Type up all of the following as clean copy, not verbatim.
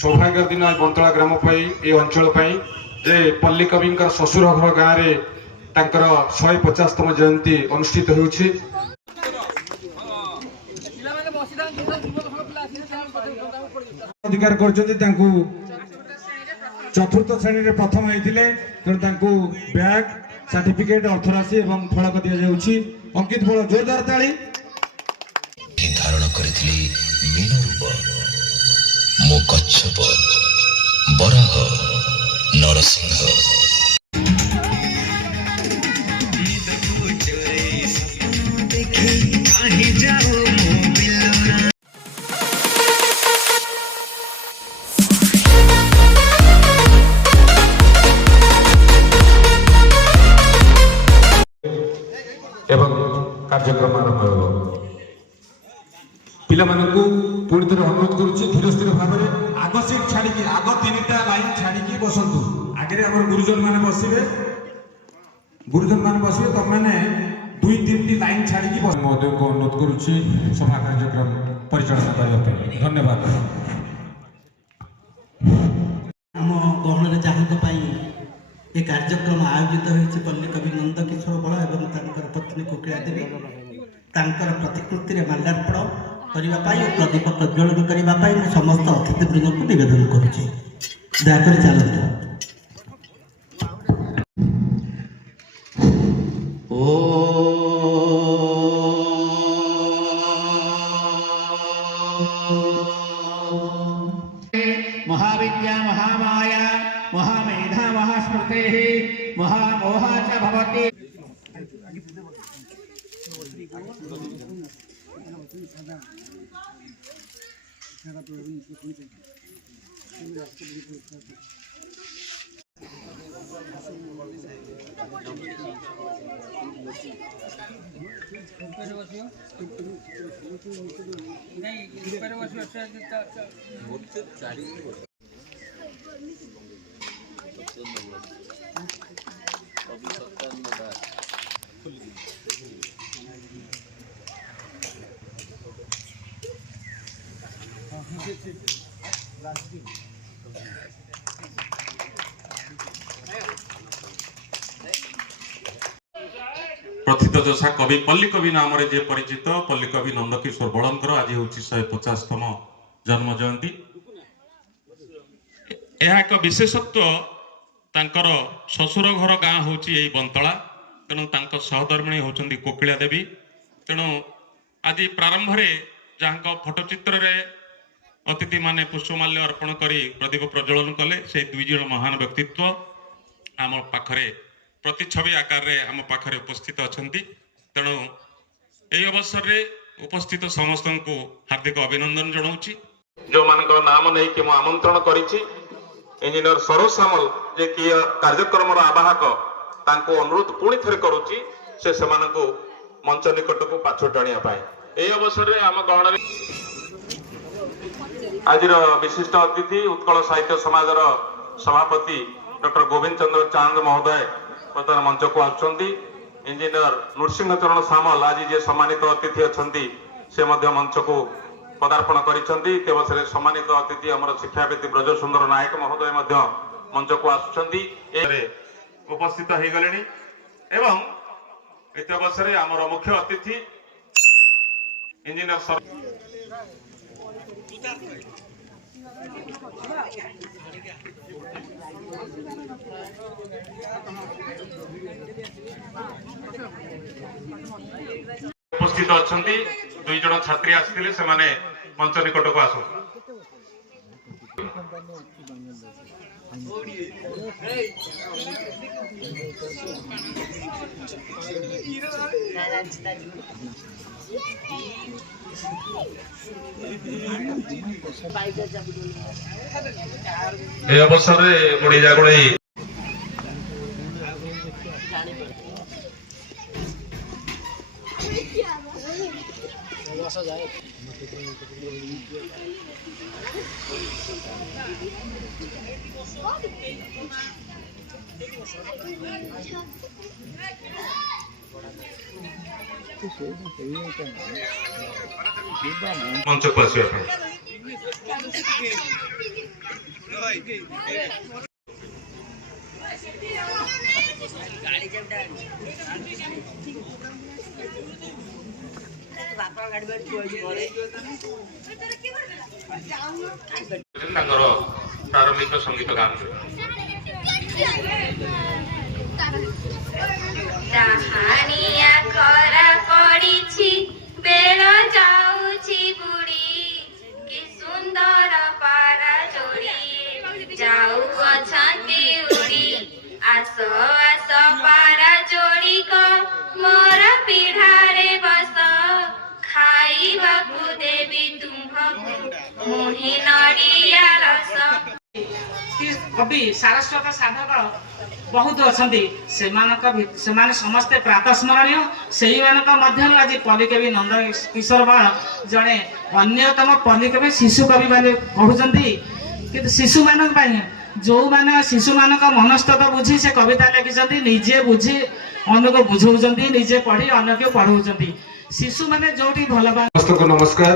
सौभाग्य दिन बंतला ग्राम ये अंचल जे पल्ली कवि ससुर घर गाँव में 150तम जयंती अनुष्ठित होउछि। अधिकार चतुर्थ श्रेणी में प्रथम होते तेणु बैग सर्टिफिकेट अर्थराशि और फलक दि जाऊँगी। अंकित बल जोरदार ताली। धारण करिथिली मीन रूप मो कच्छप बराह नरसिंह एवं कार्यक्रम आरंभ हो पिला पुणी थे अनुरोध करुच्ची धीरे स्थिर भाव में आग सीट छाड़ी आग 3टा लाइन छाड़ी बसतु आगे आम गुरुजन मैंने बसवे तुम मैंने 2-3टी लाइन छाड़ी महोदय को अनुरोध करुच्ची सभा कार्यक्रम परिचालना करने। धन्यवाद। आम गहन जहाँ ये कार्यक्रम आयोजित होती पल्ली कवि नंदकिशोर बल और पत्नी कोकिला देवी प्रतिकृति में माल्यार्पण करने प्रदीप प्रज्वलन करने मैं समस्त अतिथिवृंद को निवेदन करुच्ची दयाकोरी चलते। महाविद्या महामाया महामेधा महास्मृते महामोहा च भवति। प्रथित जोशा कवि पल्ली कवि नाम जे परिचित पल्ली कवि नंदकिशोर बलंकर आज हूँ 150तम जन्म जयंती। यह एक विशेषत्व तांकर ससुर घर गाँ हूँ बंतला तेणु सहधर्मिणी होती कोकिला देवी। तेणु आज प्रारंभ जहाँ फोटोचित्र अतिथि माने पुष्पमाल्य अर्पण करी प्रदीप प्रज्वलन कले से 2 जन महान व्यक्तित्व आम पाखरे प्रतिछवि आकार रे आम पाखरे उपस्थित अछंती। तेणु यही अवसर रे उपस्थित समस्त को हार्दिक अभिनंदन जनाऊँगी। जो मान नाम नहीं कि आमंत्रण करिछि इंजीनियर सरोज सामल जे कि कार्यक्रम आवाहक तांको अनुरोध पुणी थे करुच्ची से मंच निकट को पाछ टाणिया पाए। यही अवसर रे आम गहन आज विशिष्ट अतिथि उत्कल साहित्य समाज सभापति डॉक्टर गोविंद चंद्र चांद महोदय बर्तमान मंच को आसुंच। इंजीनियर नृसिंह चरण सामल आज जे सम्मानित अतिथि अच्छा से मंच को पदार्पण कर सम्मानित अतिथि आम शिक्षाविद ब्रज सुंदर नायक महोदय मंच को आसुंच उपस्थित हो गले। एवं इत अवसर आमर मुख्य अतिथि इंजीनियर उपस्थित अच्छा 2 जन छात्री आसते से मंच निकट को आस। अवसर में बुढ़ी जागुड़ी मंच को आसवा। ତାଙ୍କର ପ୍ରାରମ୍ଭିକ ସଙ୍ଗୀତ ଗାନ ଡାହାଣିଆ ଖରା ପଡ଼ିଛି ବେଳ ଯାଉଛି ବୁଡ଼ି କି ସୁନ୍ଦର ପାରା ଯୋଡ଼ି ଯାଉଅଛନ୍ତି ଉଡ଼ି ଆସ ଆସ ପାରା ଯୋଡ଼ିକ ମୋର ପିଢ଼ାରେ ବସ ଖାଇବାକୁ ଦେବି ତୁମ୍ଭକୁ ମୁହିଁ ନଡ଼ିଆ ରସ। କବି ସାରସ୍ୱତ ସାଧକ ବହୁତ ଅଛନ୍ତି, ସେମାନେ ସମସ୍ତେ ପ୍ରାତଃସ୍ମରଣୀୟ। ସେଇମାନଙ୍କ ମଧ୍ୟରୁ ଆଜି ପଲ୍ଲୀକବି ନନ୍ଦ କିଶୋର ବଳ ଜଣେ ଅନ୍ୟତମ ପଲ୍ଲୀକବି ଶିଶୁ କବି ବୋଲି କହୁଛନ୍ତି। କିନ୍ତୁ ଶିଶୁମାନଙ୍କ ପାଇଁ ଯେଉଁମାନେ ଶିଶୁମାନଙ୍କ ମନସ୍ତତ୍ୱ ବୁଝି ସେ କବିତା ଲେଖିଛନ୍ତି, ନିଜେ ବୁଝି ଅନ୍ୟକୁ ବୁଝଉଛନ୍ତି, ନିଜେ ପଢ଼ି ଅନ୍ୟକୁ ପଢ଼ଉଛନ୍ତି। ଶିଶୁମାନେ ଯୋଉଠି ଭଲ ପାଆନ୍ତି। ସମସ୍ତଙ୍କୁ ନମସ୍କାର।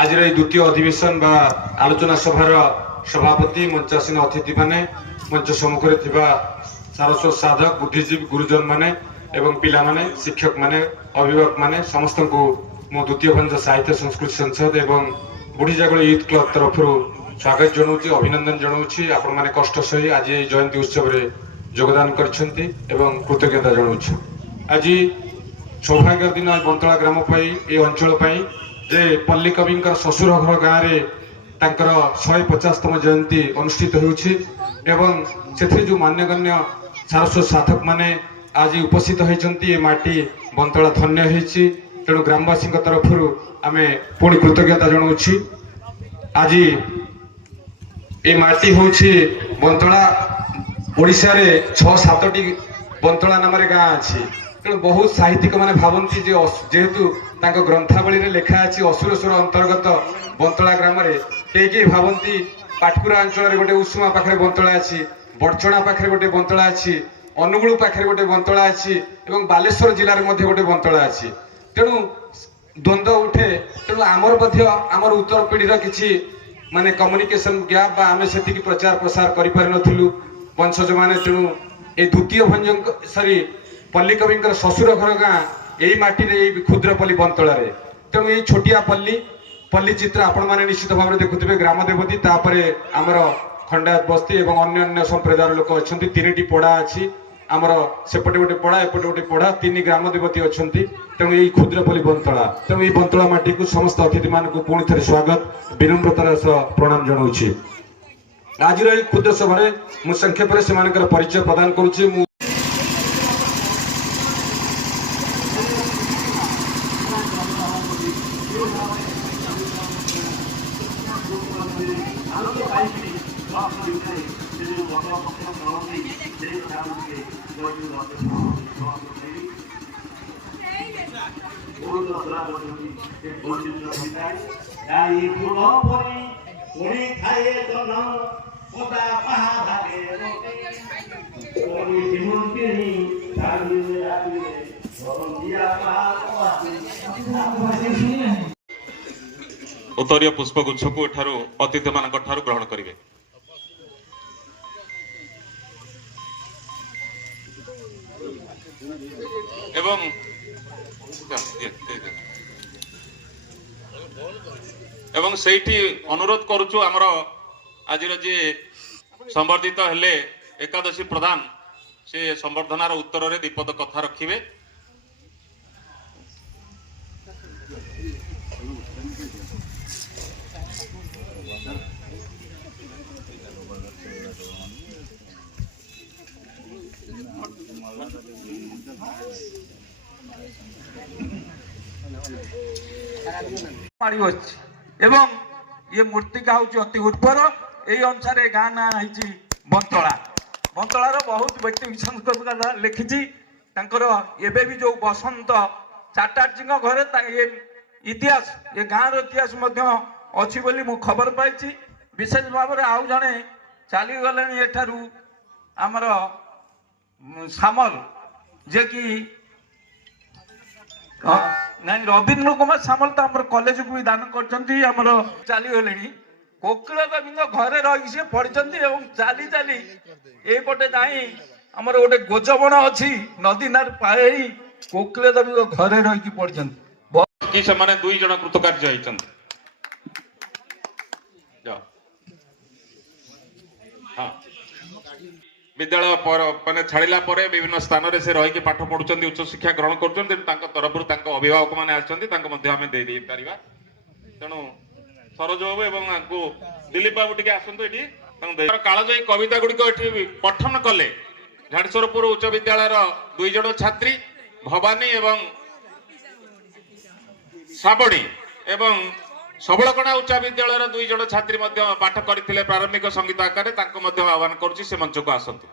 ଆଜିର এই দ্বিতীয় ଅଧିବେଶନ ବା ଆଲୋଚନା ସଭାର ସଭାପତି, ମଞ୍ଚାସୀନ ଅତିଥି ମାନେ, ମଞ୍ଚ ସମ୍ମୁଖରେ ଥିବା ସାରସ୍ୱତ ସାଧକ, ବୁଦ୍ଧିଜୀବୀ, ଗୁରୁଜନ ମାନେ ଏବଂ ପିଲାମାନେ, ଶିକ୍ଷକ ମାନେ, ଅଭିଭାବକ ମାନେ ସମସ୍ତଙ୍କୁ ମୁଁ ଦ୍ୱିତୀୟ ଭଞ୍ଜ ସାହିତ୍ୟ ସଂସ୍କୃତି ସଂସଦ ଏବଂ ବୁଢ଼ୀଜାଗଳ ୟୁଥ୍ କ୍ଲବ ତରଫରୁ ସ୍ୱାଗତ ଜଣାଉଛି, ଅଭିନନ୍ଦନ ଜଣାଉଛି। ଆପଣମାନେ କଷ୍ଟ ସହି ଆଜି ଏହି ଜୟନ୍ତୀ ଉତ୍ସବରେ ଯୋଗଦାନ କରିଛନ୍ତି ଏବଂ କୃତଜ୍ଞତା ଜଣାଉଛି। ଆଜି ସୌଭାଗ୍ୟର ଦିନ ବନ୍ତଳା ଗ୍ରାମ ପାଇଁ, এই ଅଞ୍ଚଳ ପାଇଁ ଯେ ପଲ୍ଲୀ କବିଙ୍କର ଶ୍ୱଶୁର ଘର ଗାଁରେ ତାଙ୍କର 150ତମ ଜୟନ୍ତୀ ଅନୁଷ୍ଠିତ ହେଉଛି ଏବଂ ସେଥିରେ ଯେଉଁ ମାନ୍ୟଗଣ୍ୟ ସାରସ୍ୱତ ସାଧକ ମାନେ ଆଜି ଉପସ୍ଥିତ ହୋଇଛନ୍ତି, ଏ ମାଟି ବନ୍ତଳା ଧନ୍ୟ ହୋଇଛି। ତେଣୁ ଗ୍ରାମବାସୀଙ୍କ ତରଫରୁ ଆମେ ପୁଣି କୃତଜ୍ଞତା ଜଣାଉଛି। ଆଜି ଏ ମାଟି ହେଉଛି ବନ୍ତଳା, ଓଡ଼ିଶାରେ 6-7ଟି ବନ୍ତଳା ନାମରେ ଗାଁ ଅଛି। ତେଣୁ ବହୁତ ସାହିତ୍ୟିକ ମାନେ ଭାବନ୍ତି ଯେ ଯେହେତୁ ତାଙ୍କ ଗ୍ରନ୍ଥାବଳୀରେ ଲେଖା ଅଛି ଅସୁରେଶ୍ୱର ଅନ୍ତର୍ଗତ ବନ୍ତଳା ଗ୍ରାମରେ, କେହି ଭାବନ୍ତି ପାଟକୁରା ଅଞ୍ଚଳରେ ଗୋଟେ ଉଷୁମା ପାଖରେ ବନ୍ତଳା ଅଛି, ବଡ଼ଚଣା ପାଖରେ ଗୋଟେ ବନ୍ତଳା ଅଛି, ଅନୁଗୁଳ ପାଖରେ ଗୋଟେ ବନ୍ତଳା ଅଛି ଏବଂ ବାଲେଶ୍ୱର ଜିଲ୍ଲାରେ ମଧ୍ୟ ଗୋଟେ ବନ୍ତଳା ଅଛି। ତେଣୁ ଦ୍ୱନ୍ଦ୍ୱ ଉଠେ। ତେଣୁ ଆମର ମଧ୍ୟ ଆମର ଉତ୍ତର ପିଢ଼ିର କିଛି ମାନେ କମ୍ୟୁନିକେସନ ଗ୍ୟାପ୍ ବା ଆମେ ସେତିକି ପ୍ରଚାର ପ୍ରସାର କରିପାରିନଥିଲୁ ବଂଶଜମାନେ। ତେଣୁ এই ଦ୍ୱିତୀୟ ଭଞ୍ଜ ପଲ୍ଲୀ କବିଙ୍କର ଶ୍ୱଶୁର ଘର ଗାଁ এই ମାଟିରେ, এই କ୍ଷୁଦ୍ରପଲ୍ଲୀ ବନ୍ତଳାରେ। ତେଣୁ এই ଛୋଟିଆ ପଲ୍ଲୀ ଚିତ୍ର ଆପଣମାନେ ନିଶ୍ଚିତ ଭାବରେ ଦେଖୁଥିବେ। ଗ୍ରାମ ଦେବତୀ, ତାପରେ ଆମର ଖଣ୍ଡାୟତ ବସ୍ତି ଏବଂ ଅନ୍ୟାନ୍ୟ ସମ୍ପ୍ରଦାୟର ଲୋକ ଅଛନ୍ତି। 3ଟି ପଡ଼ା ଅଛି ଆମର, ସେପଟେ ଗୋଟେ ପଡ଼ା, ଏପଟେ ଗୋଟେ ପଡ଼ା, 3 ଗ୍ରାମ ଦେବତୀ ଅଛନ୍ତି। ତେଣୁ এই କ୍ଷୁଦ୍ରପଲ୍ଲୀ ବନ୍ତଳା, ତେଣୁ এই ବନ୍ତଳା ମାଟିକୁ ସମସ୍ତ ଅତିଥିମାନଙ୍କୁ ପୁଣି ଥରେ ସ୍ୱାଗତ, ବିନମ୍ରତାର ସହ ପ୍ରଣାମ ଜଣାଉଛି। ଆଜିର এই କ୍ଷୁଦ୍ର ସଭାରେ ମୁଁ ସଂକ୍ଷେପରେ ସେମାନଙ୍କର ପରିଚୟ ପ୍ରଦାନ କରୁଛି। ମୁଁ ଉତ୍ତରୀୟ ପୁଷ୍ପଗୁଚ୍ଛକୁ ଏଠାରୁ ଅତିଥିମାନଙ୍କ ଠାରୁ ଗ୍ରହଣ କରିବେ। ଏବଂ ସେଇଠି ଅନୁରୋଧ କରୁଛୁ ଆମର ଆଜିର ଯିଏ ସମ୍ବର୍ଦ୍ଧିତ ହେଲେ ଏକାଦଶୀ ପ୍ରଧାନ, ସେ ସମ୍ବର୍ଦ୍ଧନାର ଉତ୍ତରରେ ଦୀପଦ କଥା ରଖିବେ। এবং ये मूर्तिका हूँ अति उर्वर। यही अनुसार गाँ ना है बंतला। बंतलार बहुत व्यक्ति विशेष लिखी एबे भी जो बसंत चाटार्जी घरे ये इतिहास, ये गाँव इतिहास अच्छी बोली मु खबर पाई। विशेष भाव में आउ जड़े चलीगले एठारू आमर सामल जे कि नहीं रवीन्द्र कुमार सामल तो आम कॉलेज को भी दान कर चलीगले କୋକିଳ କବିଙ୍କ ଘରେ ରହିକି ସେ ପଢିଛନ୍ତି ଏବଂ ଚାଲି ଚାଲି ଏଇପଟେ ଯାଇ ଆମର ଗୋଟେ ଗୋଜବଣ ଅଛି ନଦୀ ନାର ପାଇ କୋକିଳ କବିଙ୍କ ଘରେ ରହିକି ପଢିଛନ୍ତି। କି ସେମାନେ 2 ଜଣ କୃତକାର୍ଯ୍ୟ ହେଇଛନ୍ତି। ହଁ ବିଦ୍ୟାଳୟ ମାନେ ଛାଡ଼ିଲା ପରେ ବିଭିନ୍ନ ସ୍ଥାନରେ ସେ ରହିକି ପାଠ ପଢୁଛନ୍ତି, ଉଚ୍ଚ ଶିକ୍ଷା ଗ୍ରହଣ କରୁଛନ୍ତି। ତାଙ୍କ ତରଫରୁ ତାଙ୍କ ଅଭିଭାବକ ମାନେ ଆସିଛନ୍ତି, ତାଙ୍କୁ ମଧ୍ୟ ଆମେ ଦେଇ ପାରିବା। ତେଣୁ ସରୋଜ ବାବୁ ଏବଂ ଆଙ୍କୁ ଦିଲ୍ଲୀପ ବାବୁ ଟିକେ ଆସନ୍ତୁ ଏଠି। କାଳଜୟୀ କବିତା ଗୁଡିକ ଏଠି ପଠନ କଲେ ଝାଡେଶ୍ୱରପୁର ଉଚ୍ଚ ବିଦ୍ୟାଳୟର 2 ଜଣ ଛାତ୍ରୀ ଭବାନୀ ଏବଂ ଶ୍ରାବଣୀ ଏବଂ सबलकणा उच्च विद्यालय 2 जण छात्री पाठ करते प्रारंभिक संगीत आकार आह्वान करुच्ची से मंच को आसतु।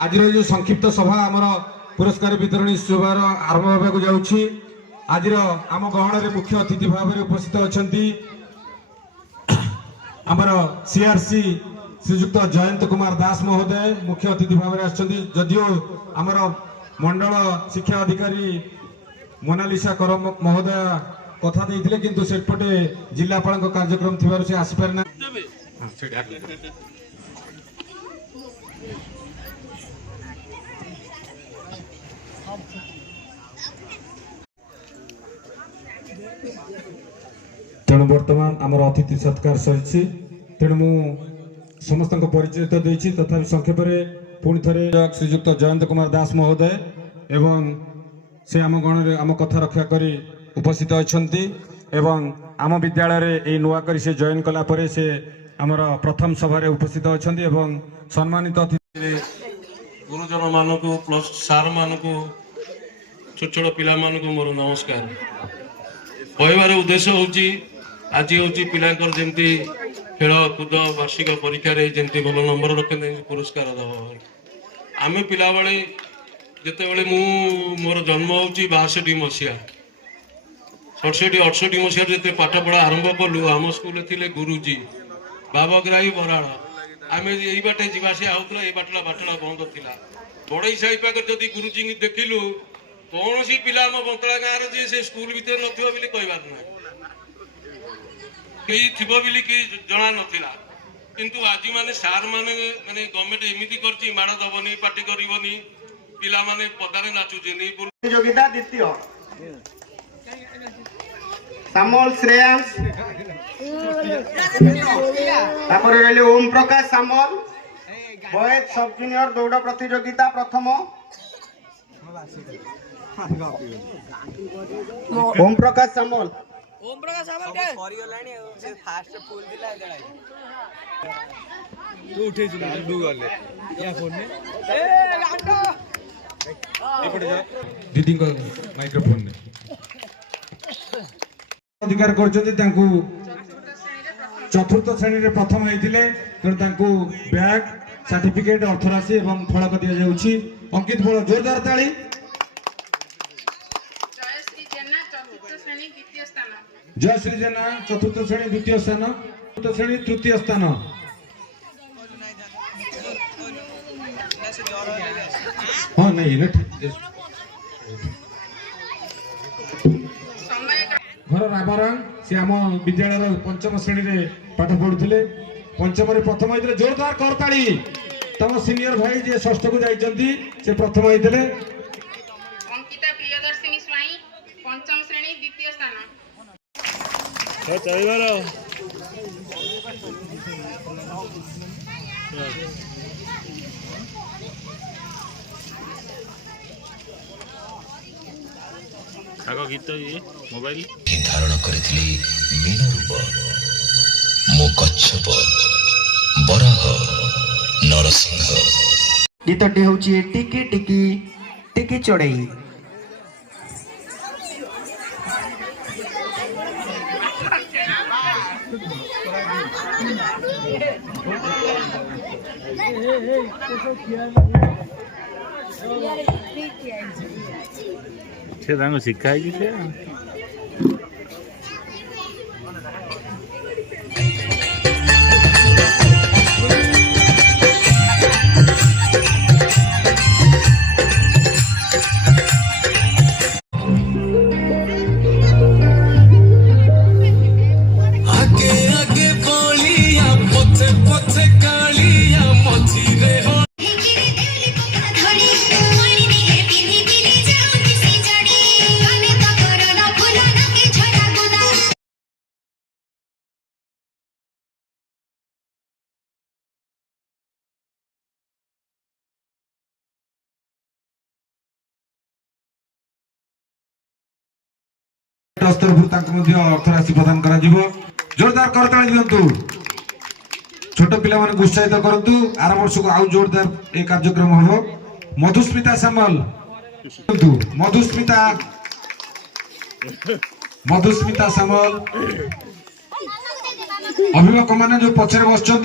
आज जो संक्षिप्त सभा आमर पुरस्कार वितरण सभार आरंभ होगा जाऊँगी। आज आम गहन में मुख्य अतिथि भाव में उपस्थित अच्छा आमर सीआरसी श्रीजुक्त जयंत कुमार दास महोदय मुख्य अतिथि भाव में आदियो आमर मंडल शिक्षा अधिकारी मोनालिसा कर महोदय कथा देते किंतु सेपटे जिलापाल कार्यक्रम थी से आसपार ना तेणु बर्तमान आमर अतिथि सत्कार सरी तेणु मु समस्त परिचय तो देछि तथा संक्षेप में पुणी थे श्रीजुक्त जयंत कुमार दास महोदय एवं से आम गण आम कथा रक्षा करी उपस्थित अच्छी एवं आम विद्यालय नुआ करी से जॉइन कला परे से आमर प्रथम सभा उपस्थित अच्छा एवं सम्मानित अतिथि गुरुजन मान को प्लस सार मान को छोट छोट पिला मान को मोर नमस्कार। कहबार उद्देश्य होची आज होची पिलांकर जेमती खेल कूद वार्षिक परीक्षा जमती भल नंबर रखे पुरस्कार दबा आम पिला बेले जिते बड़े मोर जन्म होची 62 मसीहा 67-68 मसीहा जिते पाठ पढ़ा आरंभ कलु आम स्कूल थे गुरुजी बाबग्राही बराड़ आम यही बाटे जावासिया होता ये बाटला बंद थी बड़ई साई पाखे जदि गुरुजी देखिलु कौन सी पिला आम बंतला गाँव जी से स्कूल भितर नथिबो कहबार ना कई थिबो बिली कि जना नथिला किंतु आज माने सार माने माने गवर्नमेंट एमिति करची माड़ दबनी पार्टी करबनी पिला माने पदारे नाचुचेनी प्रतियोगिता द्वितीय सामल श्रेयांश तापर रहले ओम प्रकाश सामल बॉयज सब जूनियर दौड़ प्रतियोगिता प्रथम ओम प्रकाश सामल के सरी गलानी से फास्ट फुल दिला जळाई तू उठे छु डू गले या फोन में ए गांडो एपटे जा दीदी को माइक्रोफोन में अधिकार करछथि तांकू चतुर्थ श्रेणी रे प्रथम हेतिले तांकू बैग सर्टिफिकेट अर्थराशि एवं फलक दिया जाउछि। अंकित बोलो जोरदार ताली। जयश्री जेना चतुर्थ श्रेणी द्वितीय स्थान चतुर्थ श्रेणी तृतीय स्थान हाँ नहीं घर राबारांग से आम विद्यालय पंचम श्रेणी रे पाठ पढ़ुले पंचम रे प्रथम होइतले जोरदार करताली। तम सीनियर भाई जे षष्ठ को जाइछंती से प्रथम होइतले अंकिता प्रियदर्शिनी स्वाई पंचम श्रेणी द्वितीय स्थान गीत मोबाइल धारण करिथिली मीन रूप मो कच्छप बराह नरसिंह। गीतटी होची टिकी टिकी टिकी चढ़ई। ସେ ତାଙ୍କୁ ଶିଖା ହେଇଛି ସେ ତରଫରୁ ତାଙ୍କୁ ମଧ୍ୟ ଅର୍ଥ ରାଶି ପ୍ରଦାନ କରାଯିବ। ଜୋରଦାର କରତାଳି ଦିଅନ୍ତୁ, ଛୋଟ ପିଲାମାନଙ୍କୁ ଉତ୍ସାହିତ କରନ୍ତୁ। ଆର ବର୍ଷକୁ ଆଉ ଜୋରଦାର ଏ କାର୍ଯ୍ୟକ୍ରମ ହବ। ମଧୁସ୍ମିତା ସାମଲ, ମଧୁସ୍ମିତା ସାମଲ, ଅଭିଭାବକ ମାନେ ଯୋଉ ପଛରେ ବସିଛନ୍ତି